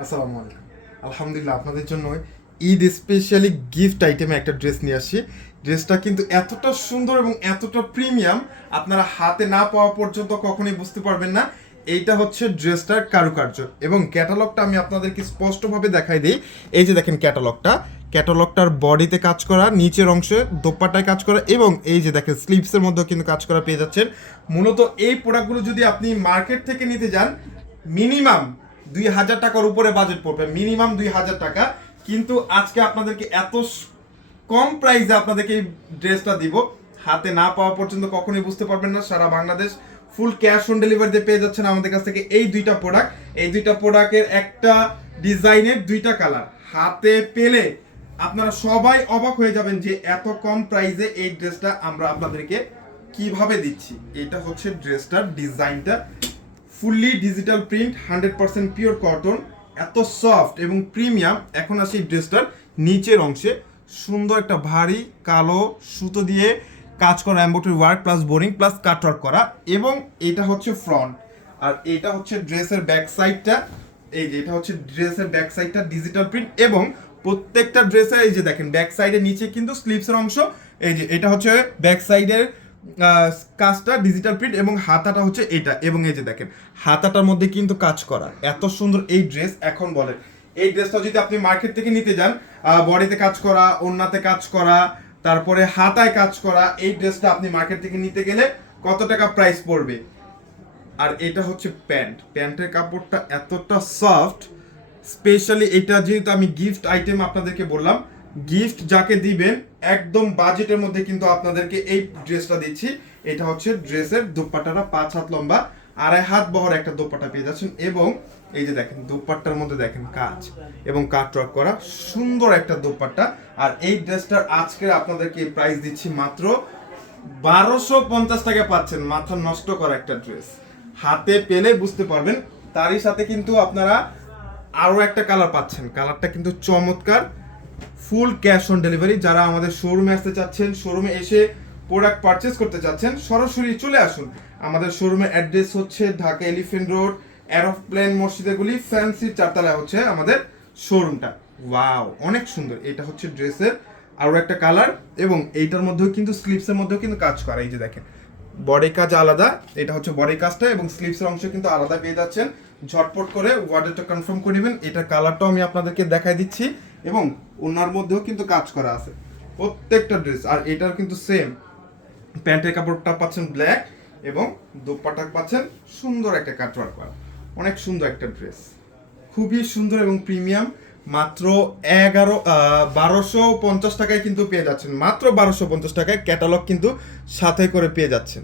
আসসালামু আলাইকুম। আলহামদুলিল্লাহ, আপনাদের জন্য ঈদ স্পেশালি গিফট আইটেমে একটা ড্রেস নিয়ে আসি ড্রেসটা কিন্তু এতটা সুন্দর এবং এতটা প্রিমিয়াম আপনারা হাতে না পাওয়া পর্যন্ত কখনোই বুঝতে পারবেন না। এইটা হচ্ছে ড্রেসটার কারুকার্য এবং ক্যাটালগটা আমি আপনাদেরকে স্পষ্টভাবে দেখাই দিই। এই যে দেখেন ক্যাটালগটা ক্যাটালগটার বডিতে কাজ করা, নিচের অংশে দোপাটায় কাজ করা এবং এই যে দেখেন স্লিপসের মধ্যেও কিন্তু কাজ করা পেয়ে যাচ্ছেন। মূলত এই প্রোডাক্টগুলো যদি আপনি মার্কেট থেকে নিতে যান মিনিমাম দুই হাজার টাকার উপরে বাজেট পড়বে মিনিমাম দুই হাজার টাকা। কিন্তু আজকে আপনাদেরকে এত কম প্রাইসে আপনাদেরকে এই ড্রেসটা দিব। হাতে না পাওয়া পর্যন্ত কখনোই বুঝতে পারবেন না, সারা বাংলাদেশ ফুল ক্যাশ অন ডেলিভারিতে পেয়ে যাচ্ছেন আমাদের কাছ থেকে এই দুইটা প্রোডাক্ট এই দুইটা প্রোডাক্টের একটা ডিজাইনের দুইটা কালার হাতে পেলে আপনারা সবাই অবাক হয়ে যাবেন যে এত কম প্রাইসে এই ড্রেসটা আমরা আপনাদেরকে কীভাবে দিচ্ছি। এটা হচ্ছে ড্রেসটার ডিজাইনটা fully digital print hundred percent pure cotton এত সফট এবং প্রিমিয়াম এখন আসি ড্রেসটার নিচের অংশে। সুন্দর একটা ভারী, কালো সুতো দিয়ে কাজ করা embroidery work plus boring plus cutwork করা এবং এটা হচ্ছে ফ্রন্ট আর এটা হচ্ছে ড্রেসের ব্যাক সাইডটা এই যে, এটা হচ্ছে ড্রেসের ব্যাক সাইডটা ডিজিটাল প্রিন্ট এবং প্রত্যেকটা ড্রেসে এই যে দেখেন ব্যাক সাইডের নিচে কিন্তু স্লিভসের অংশ। এই যে, এটা হচ্ছে ব্যাক সাইডের কাজটা ডিজিটাল প্রিন্ট এবং হাতাটা হচ্ছে এটা। এবং এই যে দেখেন, হাতাটার মধ্যে কিন্তু কাজ করা। এত সুন্দর এই ড্রেস এখন বলেন। এই ড্রেসটা যদি আপনি মার্কেট থেকে নিতে যান বডিতে কাজ করা ওন্নাতে কাজ করা, তারপরে হাতায় কাজ করা, এই ড্রেসটা আপনি মার্কেট থেকে নিতে গেলে কত টাকা প্রাইস পড়বে? আর এটা হচ্ছে প্যান্ট। প্যান্টের কাপড়টা এতটা সফট স্পেশালি এটা যেহেতু আমি গিফট আইটেম আপনাদেরকে বললাম গিফট যাকে দিবেন, একদম বাজেটের মধ্যে কিন্তু আপনাদেরকে এই ড্রেসটা দিচ্ছি। এটা হচ্ছে ড্রেসের দোপাট্টাটা পাঁচ হাত লম্বা, আড়াই হাত বহর একটা দোপাট্টা পেয়ে যাচ্ছেন এবং এই যে দেখেন, দোপাট্টার মধ্যে দেখেন কাজ এবং কাটওয়ার্ক করা সুন্দর একটা দোপাট্টা। আর এই ড্রেসটার আজকে আপনাদেরকে প্রাইস দিচ্ছি মাত্র বারোশো পঞ্চাশ টাকা পাচ্ছেন, মাথা নষ্ট করা একটা ড্রেস। হাতে পেলে বুঝতে পারবেন, তারই সাথে কিন্তু আপনারা আরও একটা কালার পাচ্ছেন। কালারটা কিন্তু চমৎকার ফুল ক্যাশ অন ডেলিভারি যারা আমাদের শোরুমে আসতে চাচ্ছেন শোরুমে এসে প্রোডাক্ট পারচেস করতে চাচ্ছেন, সরাসরি চলে আসুন। আমাদের শোরুমের অ্যাড্রেস হচ্ছে ঢাকা এলিফেন্ট রোড এরোপ্লেন মসজিদেগুলি ফ্যান্সি চারতলায় হচ্ছে আমাদের শোরুমটা ওয়াও অনেক সুন্দর। এটা হচ্ছে ড্রেসের আরও একটা কালার এবং এইটার মধ্যেও কিন্তু স্লিপসের মধ্যেও কিন্তু কাজ করা। এই যে দেখেন বডি কাজ আলাদা, এটা হচ্ছে বডি কাজটা এবং স্লিপসের অংশ কিন্তু আলাদা পেয়ে যাচ্ছেন। ঝটপট করে ওয়ার্ডারটা কনফার্ম করে নেবেন। এটা কালারটাও আমি আপনাদেরকে দেখাই দিচ্ছি। এবং ওনার মধ্যেও কিন্তু কাজ করা আছে। প্রত্যেকটা ড্রেস আর এটার কিন্তু সেম প্যান্টের কাপড়টা পাচ্ছেন ব্ল্যাক এবং দোপাটা পাচ্ছেন সুন্দর একটা কাটওয়ার্ক করা। অনেক সুন্দর একটা ড্রেস খুবই সুন্দর এবং প্রিমিয়াম মাত্র এগারো বারোশো পঞ্চাশ টাকায় কিন্তু পেয়ে যাচ্ছেন। মাত্র বারোশো পঞ্চাশ টাকায় ক্যাটালগ কিন্তু সাথে করে পেয়ে যাচ্ছেন।